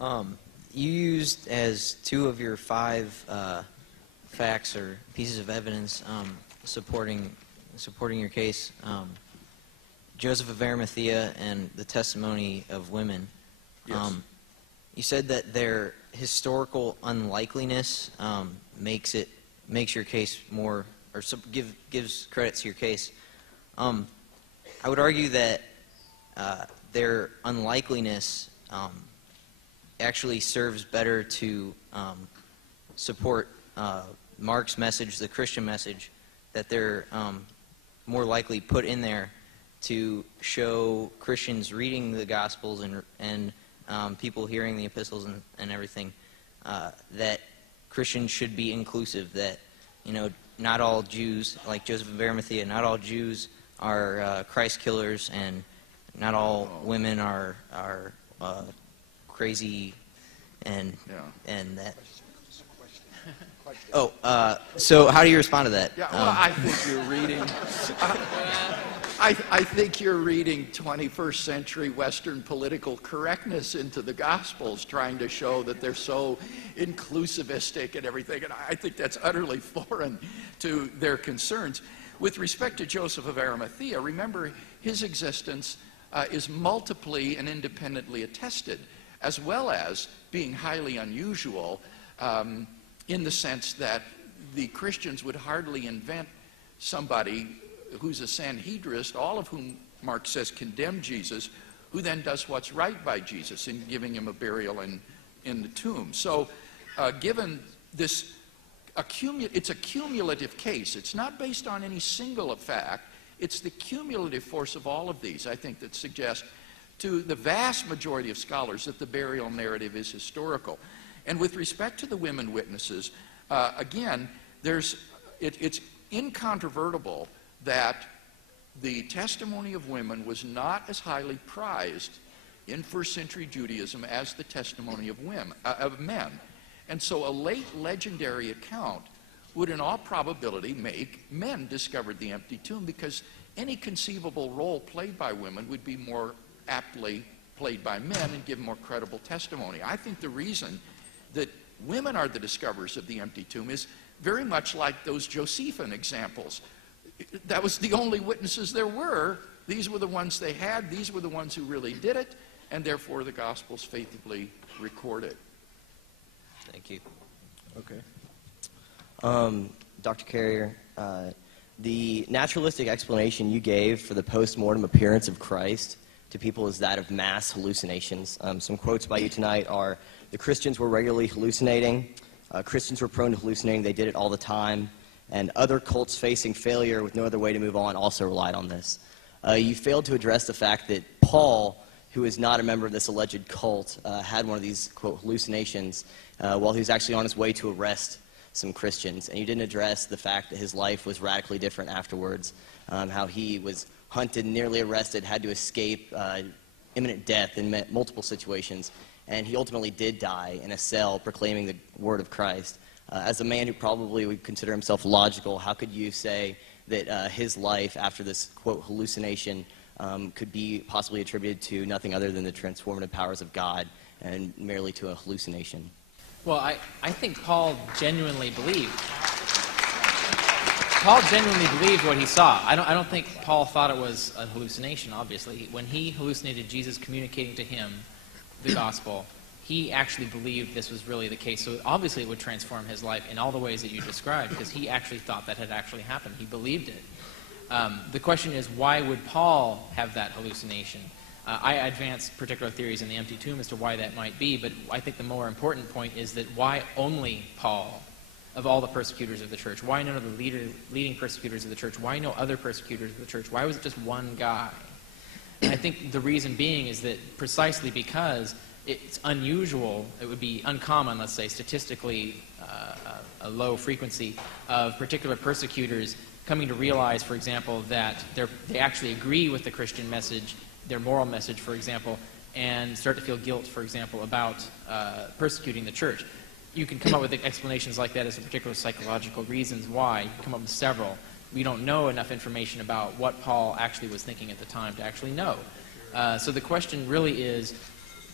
You used as two of your five facts or pieces of evidence supporting your case, Joseph of Arimathea and the testimony of women. Yes. You said that their historical unlikeliness makes your case more, or gives credit to your case. I would argue that their unlikeliness actually serves better to support Mark's message, the Christian message, that they're more likely put in there to show Christians reading the Gospels and people hearing the epistles and everything, that Christians should be inclusive, that, not all Jews, like Joseph of Arimathea, not all Jews are Christ killers, and not all women are crazy, and that. So how do you respond to that? Yeah, well, I think you're reading. I think you're reading 21st century Western political correctness into the Gospels, trying to show that they're so inclusivistic and everything, and I think that's utterly foreign to their concerns. With respect to Joseph of Arimathea, remember his existence is multiply and independently attested, as well as being highly unusual in the sense that the Christians would hardly invent somebody who's a Sanhedrist, all of whom Mark says condemn Jesus, who then does what's right by Jesus in giving him a burial in the tomb. So given this, it's a cumulative case. It's not based on any single fact. It's the cumulative force of all of these, I think, that suggests to the vast majority of scholars that the burial narrative is historical. And with respect to the women witnesses, again, it's incontrovertible that the testimony of women was not as highly prized in first century Judaism as the testimony of men. And so a late legendary account would in all probability make men discovered the empty tomb, because any conceivable role played by women would be more aptly played by men and give more credible testimony. I think the reason that women are the discoverers of the empty tomb is very much like those Josephine examples. That was the only witnesses there were. These were the ones they had. These were the ones who really did it, and therefore the Gospels faithfully record it. Thank you. Okay. Dr. Carrier, the naturalistic explanation you gave for the post-mortem appearance of Christ to people is that of mass hallucinations. Some quotes by you tonight are, the Christians were regularly hallucinating, Christians were prone to hallucinating, they did it all the time, and other cults facing failure with no other way to move on also relied on this. You failed to address the fact that Paul, who is not a member of this alleged cult, had one of these, quote, hallucinations while he was actually on his way to arrest some Christians. And you didn't address the fact that his life was radically different afterwards, how he was hunted, nearly arrested, had to escape imminent death in multiple situations, and he ultimately did die in a cell proclaiming the word of Christ. As a man who probably would consider himself logical, how could you say that his life after this, quote, hallucination could be possibly attributed to nothing other than the transformative powers of God and merely to a hallucination? Well, I think Paul genuinely believed. Paul genuinely believed what he saw. I don't think Paul thought it was a hallucination, obviously. When he hallucinated Jesus communicating to him the gospel, he actually believed this was really the case. So obviously it would transform his life in all the ways that you described, because he actually thought that had actually happened. He believed it. The question is, why would Paul have that hallucination? I advance particular theories in the empty tomb as to why that might be, but I think the more important point is that why only Paul, of all the persecutors of the church? Why none of the leading persecutors of the church? Why no other persecutors of the church? Why was it just one guy? And I think the reason being is that precisely because it's unusual, it would be uncommon, let's say, statistically a low frequency of particular persecutors coming to realize, for example, that they actually agree with the Christian message, their moral message, for example, and start to feel guilt, for example, about persecuting the church. You can come up with explanations like that as to particular psychological reasons why. You can come up with several. We don't know enough information about what Paul actually was thinking at the time to actually know. So the question really is,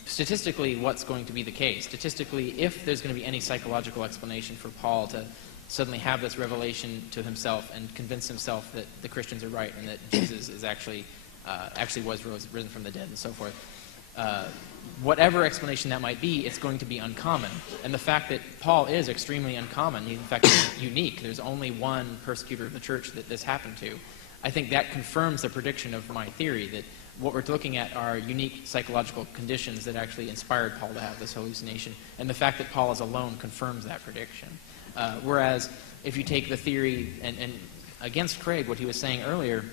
statistically what's going to be the case. Statistically, if there's going to be any psychological explanation for Paul to suddenly have this revelation to himself and convince himself that the Christians are right and that Jesus is actually was risen from the dead and so forth, whatever explanation that might be, it's going to be uncommon. And the fact that Paul is extremely uncommon, in fact, he's unique. There's only one persecutor of the church that this happened to. I think that confirms the prediction of my theory that what we're looking at are unique psychological conditions that actually inspired Paul to have this hallucination. And the fact that Paul is alone confirms that prediction. Whereas if you take the theory, and against Craig, what he was saying earlier,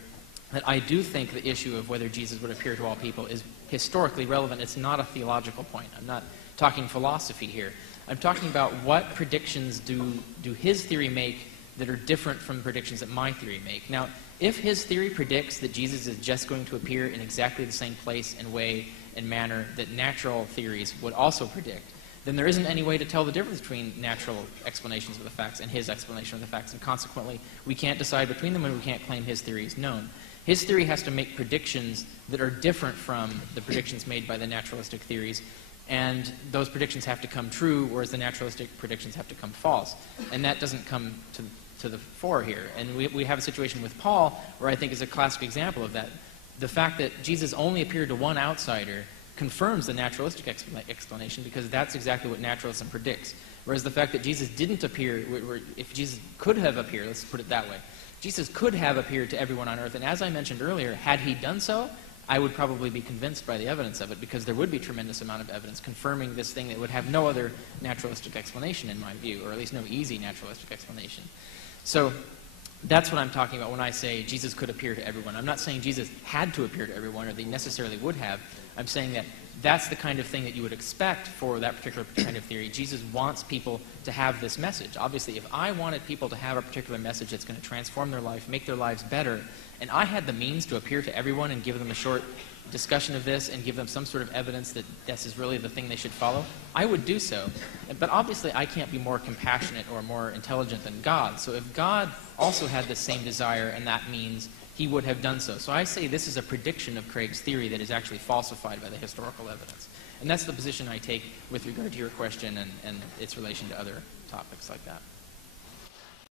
that I do think the issue of whether Jesus would appear to all people is historically relevant. It's not a theological point. I'm not talking philosophy here. I'm talking about what predictions do his theory make that are different from the predictions that my theory make. Now, if his theory predicts that Jesus is just going to appear in exactly the same place and way and manner that natural theories would also predict, then there isn't any way to tell the difference between natural explanations of the facts and his explanation of the facts, and consequently, we can't decide between them and we can't claim his theory is known. His theory has to make predictions that are different from the predictions made by the naturalistic theories, and those predictions have to come true, whereas the naturalistic predictions have to come false. And that doesn't come to the fore here. And we have a situation with Paul where I think is a classic example of that. The fact that Jesus only appeared to one outsider confirms the naturalistic explanation, because that's exactly what naturalism predicts. Whereas the fact that Jesus didn't appear, if Jesus could have appeared, let's put it that way, Jesus could have appeared to everyone on earth, and as I mentioned earlier, had he done so, I would probably be convinced by the evidence of it, because there would be a tremendous amount of evidence confirming this thing that would have no other naturalistic explanation in my view, or at least no easy naturalistic explanation. So that's what I'm talking about when I say Jesus could appear to everyone. I'm not saying Jesus had to appear to everyone, or they necessarily would have. I'm saying that that's the kind of thing that you would expect for that particular kind of theory. Jesus wants people to have this message. Obviously, if I wanted people to have a particular message that's going to transform their life, make their lives better, and I had the means to appear to everyone and give them a short discussion of this and give them some sort of evidence that this is really the thing they should follow, I would do so. But obviously, I can't be more compassionate or more intelligent than God. So if God also had the same desire, and that means he would have done so. So I say this is a prediction of Craig's theory that is actually falsified by the historical evidence. And that's the position I take with regard to your question and its relation to other topics like that.